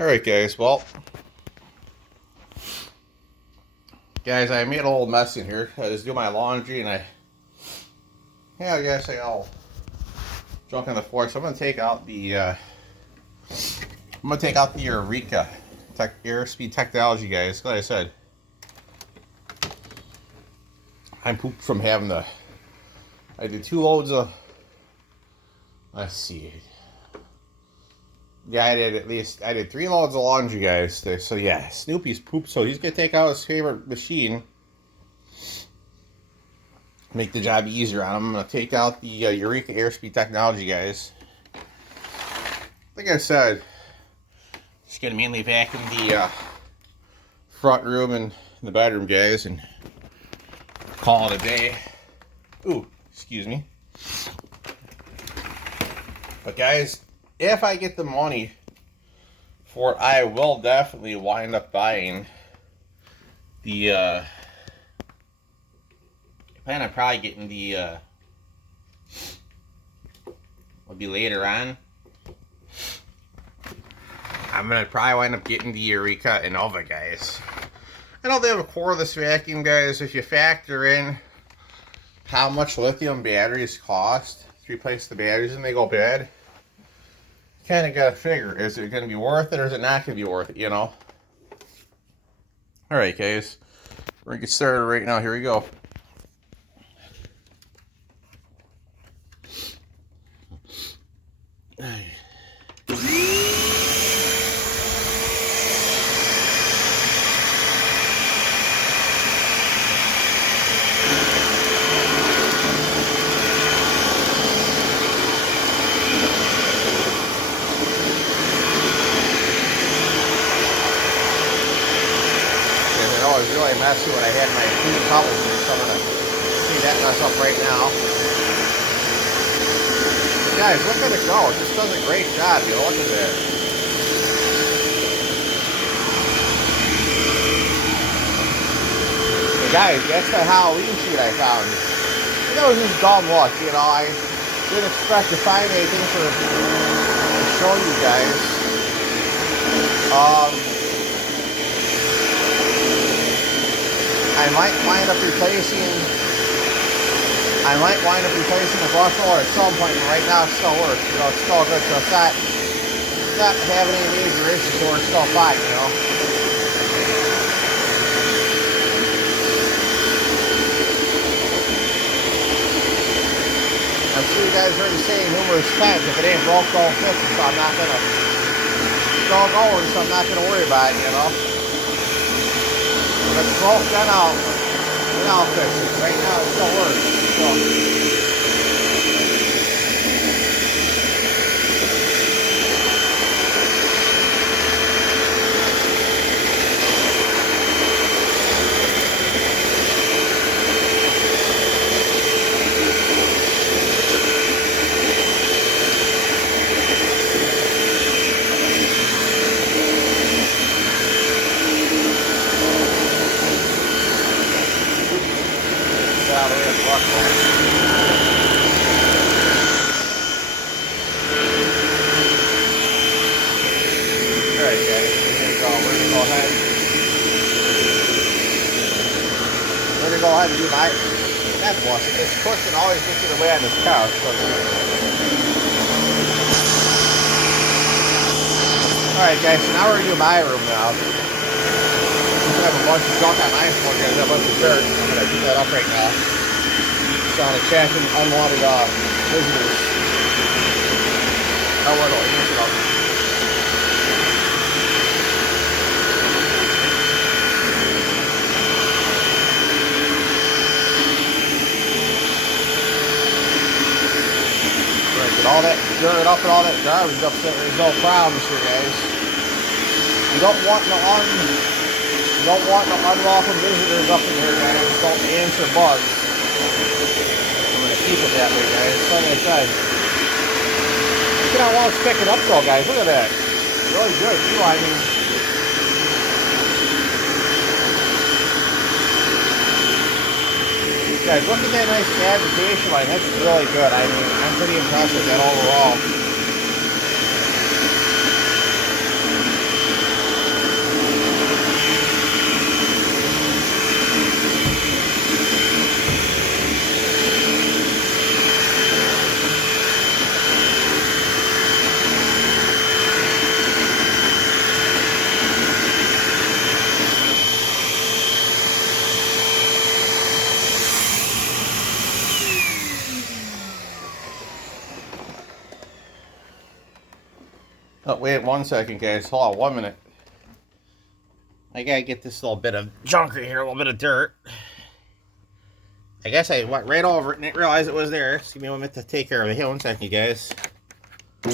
Alright guys, well, guys, I made a little mess in here. I was doing my laundry and I guess I all junk on the floor. So I'm gonna take out the Eureka airspeed technology, guys. Like I said, I'm pooped from having I did 2 loads of, let's see. Yeah, I did 3 loads of laundry, guys. So yeah, Snoopy's pooped, so he's gonna take out his favorite machine. Make the job easier on him. I'm gonna take out the Eureka airspeed technology, guys. Like I said, just gonna mainly vacuum the front room and the bedroom, guys, and call it a day. Ooh, excuse me. But guys, if I get the money for it, I will definitely wind up buying the I plan on probably getting the will be later on. I'm gonna probably wind up getting the Eureka Innova, guys. I know they have a cordless vacuum, guys. If you factor in how much lithium batteries cost to replace the batteries and they go bad, you kind of gotta figure, is it gonna be worth it or is it not gonna be worth it, you know? Alright guys, we're gonna get started right now. Here we go. I was really messy when I had my 2 cobbles in, so I'm going to clean that mess up right now. Guys, look at it go. It just does a great job. You know, look at that. Hey guys, that's the Halloween sheet I found. That was just dumb luck, you know. I didn't expect to find anything to show you guys. I might wind up replacing the brush roller at some point, but right now it still works. You know, it's still good, so it's not having any major issues, so it's still fine, you know. I'm sure you guys heard me say numerous times, if it ain't broke, don't fix it, so I'm not gonna worry about it, you know. If it's broke, then I'll fix it. Right now, it still works. So. Alright guys, we're gonna go ahead and do my washing. This cushion always gets in the way on this couch. So. Alright guys, so now we're gonna do my room now. I have a bunch of junk on my floor, guys. I have a bunch of dirt. I'm gonna do that up right now. So I'm gonna check some unwanted visitors. Oh, what do I use it up? Get all that dirt up and all that garbage up there. There's no problems here, guys. You don't want no unwelcome visitors up in here, guys. Don't answer bugs. I'm gonna keep it that way, guys. Like I said, look at how well it's picking up, though, guys. Look at that. Really good, too. I mean, guys, look at that nice agitation line. That's really good. I mean, I'm pretty impressed with that overall. wait 1 second, guys. Hold on 1 minute. I gotta get this little bit of junk right here, a little bit of dirt. I guess I went right over it and didn't realize it was there. So give me 1 minute to take care of it. Here, 1 second, you guys. Here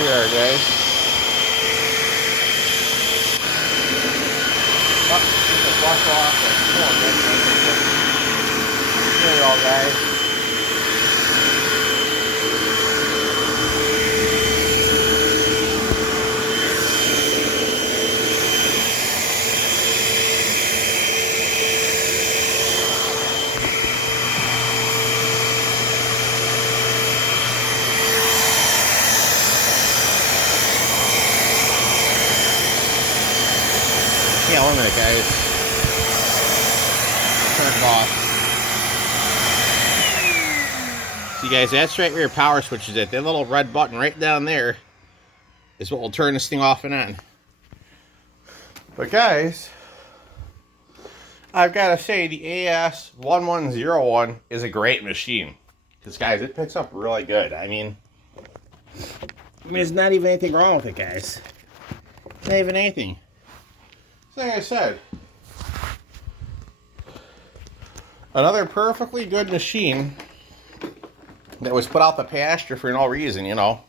we are, guys. Oh, just wash off the floor. There you go, guys. Yeah, 1 minute, guys. Turn it off. See, guys, that's right where your power switch is at. That little red button right down there is what will turn this thing off and on. But, guys, I've got to say, the as1101 is a great machine. Because, guys, it picks up really good. I mean, there's not even anything wrong with it, guys. Not even anything. Like I said, another perfectly good machine that was put out the pasture for no reason, you know.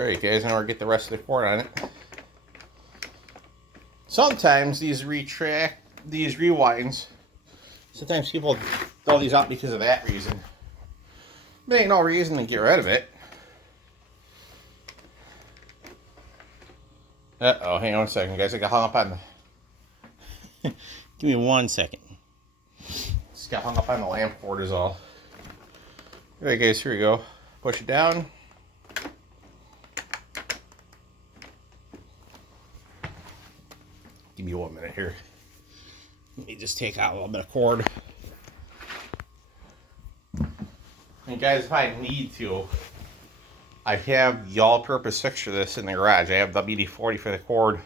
Alright, guys, now we'll get the rest of the cord on it. Sometimes these rewinds, sometimes people throw these out because of that reason. There ain't no reason to get rid of it. Uh-oh, hang on 1 second, guys. I got hung up on the... Give me 1 second. Just got hung up on the lamp cord is all. Alright, guys, here we go. Push it down. Give me 1 minute here. Let me just take out a little bit of cord. And guys, if I need to, I have the all-purpose fixture this in the garage. I have WD-40 for the cord.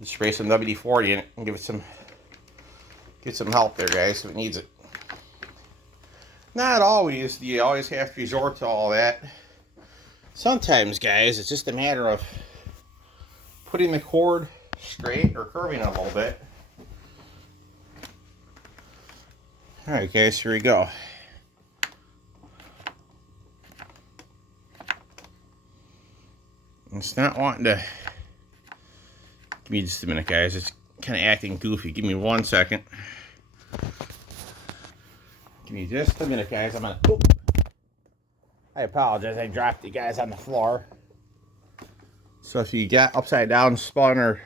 Just spray some WD-40 in it and give it some, get some help there, guys, if it needs it. Not always do you always have to resort to all that. Sometimes, guys, it's just a matter of putting the cord straight or curving it a little bit. Alright, guys, here we go. It's not wanting to... Give me just a minute, guys. It's kind of acting goofy. Give me 1 second. Give me just a minute, guys. I'm gonna... Oh. I apologize. I dropped you guys on the floor. So if you got upside down spun or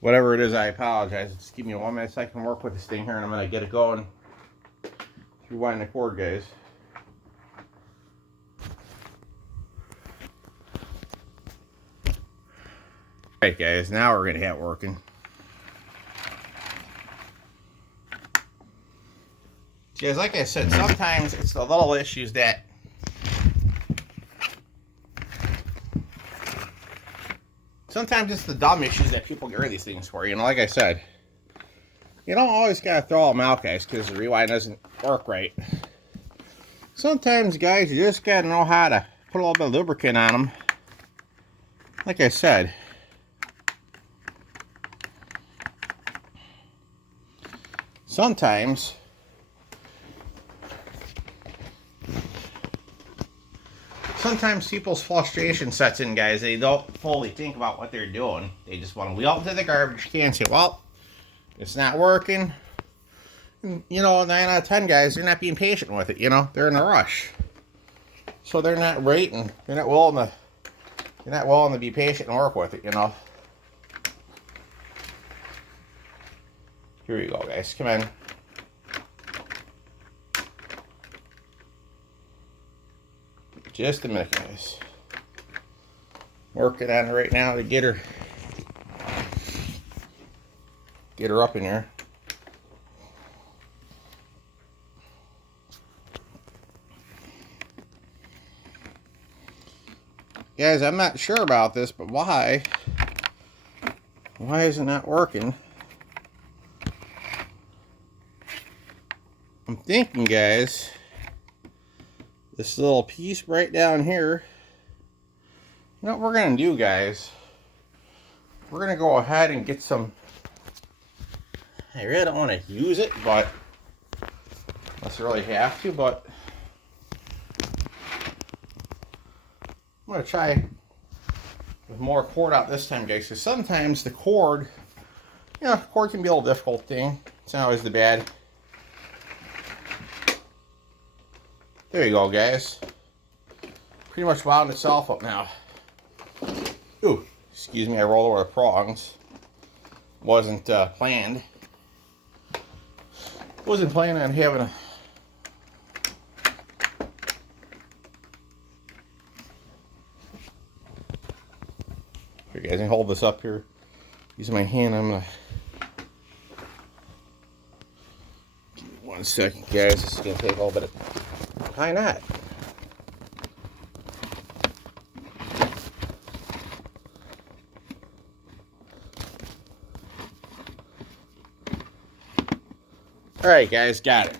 whatever it is, I apologize. Just give me 1 minute so I can work with this thing here, and I'm gonna get it going. Rewind the cord, guys. Alright, guys, now we're gonna have it working. Guys, like I said, sometimes it's the little issues that sometimes it's the dumb issues that people get rid of these things for. You know, like I said, you don't always gotta throw them out, guys, because the rewind doesn't work right. Sometimes, guys, you just gotta know how to put a little bit of lubricant on them. Like I said, sometimes people's frustration sets in, guys. They don't fully think about what they're doing. They just want to wheel up to the garbage can and say, well, it's not working. And, you know, 9 out of 10 guys, they're not being patient with it, you know. They're in a rush. So they're not rating. They're not willing to be patient and work with it, you know. Here we go, guys. Come in. Just a minute, guys. Working on it right now to get her up in here. Guys, I'm not sure about this, but why is it not working? I'm thinking, guys, this little piece right down here, you know what we're going to do, guys? We're going to go ahead and get some, I really don't want to use it, but, unless I really have to, but I'm going to try with more cord out this time, guys, because sometimes the cord, you know, cord can be a little difficult thing. It's not always the bad. There you go, guys. Pretty much wound itself up now. Ooh, excuse me, I rolled over the prongs. Wasn't planned. Wasn't planning on having a... Here, guys, I can hold this up here. Using my hand, I'm gonna... Give me 1 second, guys. This is gonna take a little bit of... Why not? Alright, guys, got it.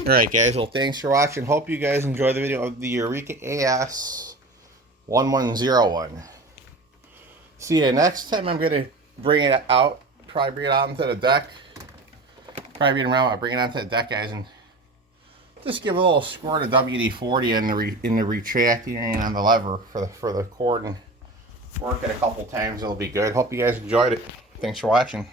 Alright, guys, well, thanks for watching. Hope you guys enjoy the video of the Eureka as1101. See ya next time. I'm going to bring it out. Probably bring it out onto the deck. Probably being around, I'll bring it onto the deck, guys, and just give a little squirt of WD-40 in the retracting and on the lever for the cord, and work it a couple times. It'll be good. Hope you guys enjoyed it. Thanks for watching.